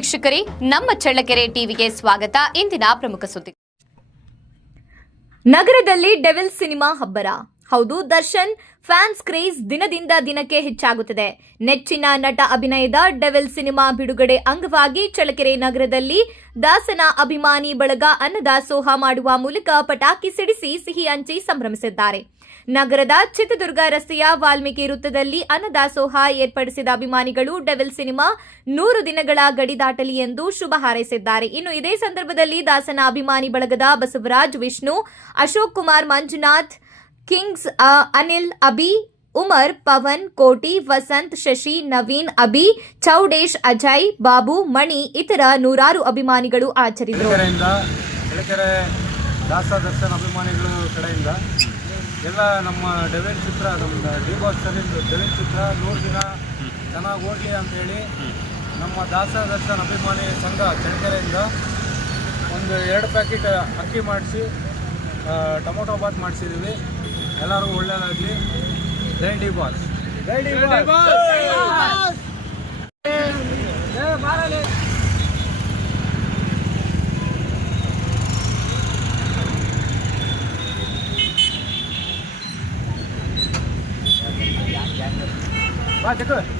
ವೀಕ್ಷಕರೇ, ನಮ್ಮ ಚಳ್ಳಕೆರೆ ಟಿವಿಗೆ ಸ್ವಾಗತ. ಇಂದಿನ ಪ್ರಮುಖ ಸುದ್ದಿ. ನಗರದಲ್ಲಿ ಡೆವಿಲ್ ಸಿನಿಮಾ ಹಬ್ಬರ. ಹೌದು, ದರ್ಶನ್ ಫ್ಯಾನ್ಸ್ ಕ್ರೇಜ್ ದಿನದಿಂದ ದಿನಕ್ಕೆ ಹೆಚ್ಚಾಗುತ್ತಿದೆ. ನೆಚ್ಚಿನ ನಟ ಅಭಿನಯದ ಡೆವಿಲ್ ಸಿನಿಮಾ ಬಿಡುಗಡೆ ಅಂಗವಾಗಿ ಚಳ್ಳಕೆರೆ ನಗರದಲ್ಲಿ ದಾಸನ ಅಭಿಮಾನಿ ಬಳಗ ಅನ್ನದಾಸೋಹ ಮಾಡುವ ಮೂಲಕ ಪಟಾಕಿ ಸಿಡಿಸಿ ಸಿಹಿ ಹಂಚಿ ಸಂಭ್ರಮಿಸಿದ್ದಾರೆ. ನಗರದ ಚಿತ್ರದುರ್ಗ ರಸ್ತೆಯ ವಾಲ್ಮೀಕಿ ವೃತ್ತದಲ್ಲಿ ಅನ್ನದಾಸೋಹ ಏರ್ಪಡಿಸಿದ ಅಭಿಮಾನಿಗಳು ಡೆವಿಲ್ ಸಿನಿಮಾ 100 ದಿನಗಳ ಗಡಿ ದಾಟಲಿ ಎಂದು ಶುಭ ಹಾರೈಸಿದ್ದಾರೆ. ಇನ್ನು ಇದೇ ಸಂದರ್ಭದಲ್ಲಿ ದಾಸನ ಅಭಿಮಾನಿ ಬಳಗದ ಬಸವರಾಜ್, ವಿಷ್ಣು, ಅಶೋಕ್ ಕುಮಾರ್, ಮಂಜುನಾಥ್, ಕಿಂಗ್ಸ್, ಅನಿಲ್, ಅಭಿ, ಉಮರ್, ಪವನ್, ಕೋಟಿ, ವಸಂತ್, ಶಶಿ, ನವೀನ್, ಅಭಿ, ಚೌಡೇಶ್, ಅಜಯ್, ಬಾಬು, ಮಣಿ ಇತರ ನೂರಾರು ಅಭಿಮಾನಿಗಳು ಹಾಜರಿದ್ದರು. ದರ್ಶನ್ ಅಭಿಮಾನಿಗಳು ಕಡೆಯಿಂದ ಎಲ್ಲ ನಮ್ಮ ಡೆವಿಲ್ ಚಿತ್ರ, ನಮ್ಮ ಡಿ ಬಾಸ್ ಸರಿಂದ ಡೆವಿಲ್ ಚಿತ್ರ 100 ದಿನ ಚೆನ್ನಾಗಿ ಓಡಲಿ ಅಂತೇಳಿ ನಮ್ಮ ದರ್ಶನ್ ಅಭಿಮಾನಿ ಸಂಘ ಚಳ್ಳಕೆರೆಯಿಂದ ಒಂದು 2 ಪ್ಯಾಕೆಟ್ ಅಕ್ಕಿ ಮಾಡಿಸಿ ಟೊಮೊಟೊ ಬಾತ್ ಮಾಡಿಸಿದ್ದೀವಿ. ಎಲ್ಲರಿಗೂ ಒಳ್ಳೆಯದಾಗಲಿ. ಜೈ ಡಿ ಬಾಸ್. ಜೈ ಡಿ ಬಾಸ್. ಬಾ ಚೆಕ್